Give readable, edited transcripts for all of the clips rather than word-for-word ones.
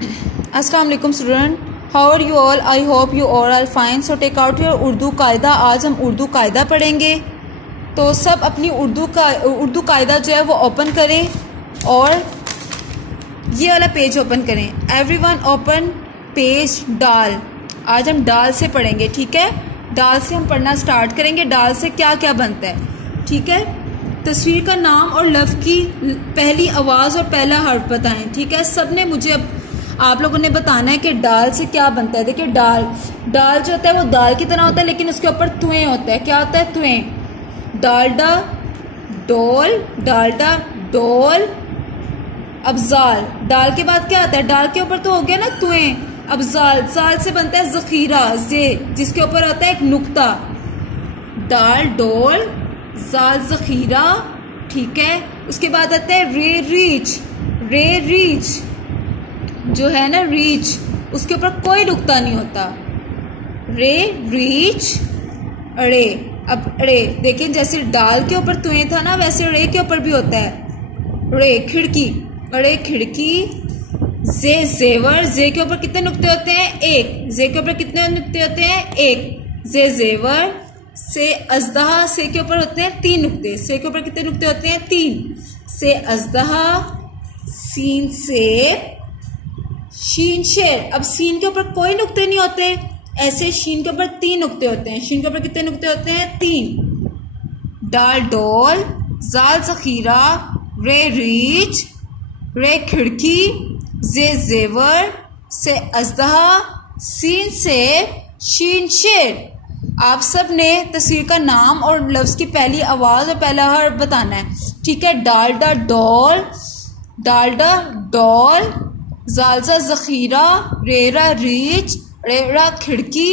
अस्सलाम वालेकुम student, how are you all? I hope you all are fine. So take out your Urdu कायदा. आज हम उर्दू कायदा पढ़ेंगे. तो सब अपनी उर्दू कायदा जो है वो ओपन करें और ये वाला पेज ओपन करें. एवरीवन ओपन पेज डाल. आज हम डाल से पढ़ेंगे, ठीक है. डाल से हम पढ़ना स्टार्ट करेंगे. डाल से क्या क्या बनता है, ठीक है. तस्वीर का नाम और लफ्ज़ की पहली आवाज़ और पहला हर्फ बताएं, ठीक है. सब ने मुझे अब आप लोगों ने बताना है कि डाल से क्या बनता है. देखिए डाल जो होता है वो दाल की तरह होता है, लेकिन उसके ऊपर तुएं होता है. क्या होता है? तुएं. डालडा, डोल, डालडा, डोल. अफजाल. दाल के बाद क्या आता है? डाल के ऊपर तो हो गया ना तुएं. अफजाल. जाल से बनता है जखीरा, जे जिसके ऊपर आता है एक नुक्ता. दाल, डोल, जाल, जखीरा, ठीक है. उसके बाद आता है रे, रीच. रे, रीच जो है ना, रीच, उसके ऊपर कोई नुक्ता नहीं होता. रे, रीच, अड़े. अब अड़े देखिए, जैसे डाल के ऊपर तुएं था ना, वैसे रे के ऊपर भी होता है. रे, खिड़की. अड़े, खिड़की. जे, जेवर. जे के ऊपर कितने नुक्ते होते हैं? एक. जे के ऊपर कितने नुक्ते होते हैं? एक. जे, जेवर. से, अजदहा. से के ऊपर होते हैं तीन नुक्ते. से के ऊपर कितने नुक्ते होते हैं? तीन. से, अजदहा. सीन, सेब. शीन, शेर. अब सीन के ऊपर कोई नुक्ते नहीं होते, ऐसे शीन के ऊपर तीन नुक्ते होते हैं. शीन के ऊपर कितने नुक्ते होते हैं? तीन. डाल, डोल. जाल, जखीरा. रे, रीच. रे, खिड़की. जे, जेवर. से, अजदहा. सीन, सेब. शीन, शेर. आप सब ने तस्वीर का नाम और लफ्ज़ की पहली आवाज़ और पहला हर्फ बताना है, ठीक है. डालडा, डोल. डालडा, डोल. जालजा, जखीरा. RERA, reach. रेरा, खिड़की.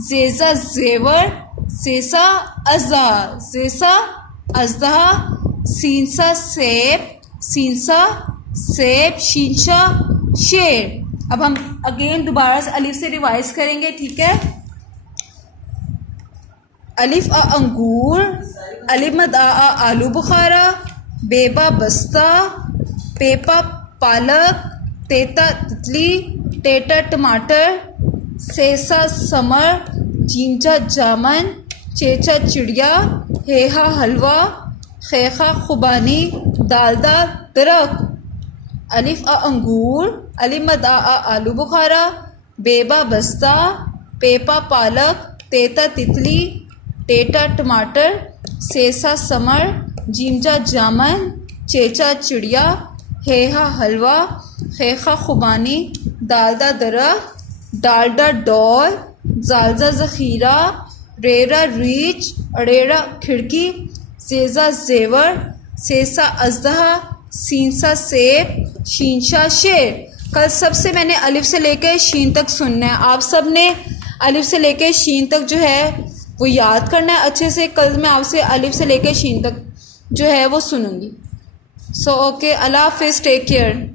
जेजा, जेवर. सेसा, अजदा. सेसा, अजदा. सीनसा, सेब. सीनसा, सेब. शीनशा, शेर. अब हम अगेन दोबारा से अलिफ से रिवाइज करेंगे, ठीक है. अलिफ आ, अंगूर. अलिफ मद आ, आलू बुखारा. बेबा, बस्ता. पेपा, पालक. तेता, तितली. टेटा, टमाटर. सेसा, समर. जींजा, जामन. चेचा, चिड़िया. हेहा, हलवा. खेखा, खुबानी. दालदा, दरख्त. अलिफ आ, अंगूर. अलिफ मद आ, आलू बुखारा. बेबा, बस्ता. पेपा, पालक. तेता, तितली. टेटा, टमाटर. सेसा, समर. जींजा, जामन. चेचा, चिड़िया. हेहा, हलवा. खेखा, खुबानी. दालदा, दरख्त. डालडा, डोल. जालजा, जखीरा. RERA, reach. अड़ेरा, खिड़की. जेजा, जेवर. सेसा, अजदहा. सीनसा, सेब. शीनशा, शेर. कल सबसे मैंने अलिफ से लेकर शीन तक सुनना है. आप सब ने अलिफ से लेकर शीन तक जो है वो याद करना है अच्छे से. कल मैं आपसे अलिफ से लेकर शीन तक जो है वो सुनूंगी. सो ओके, अल्लाह हाफिज़, टेक केयर.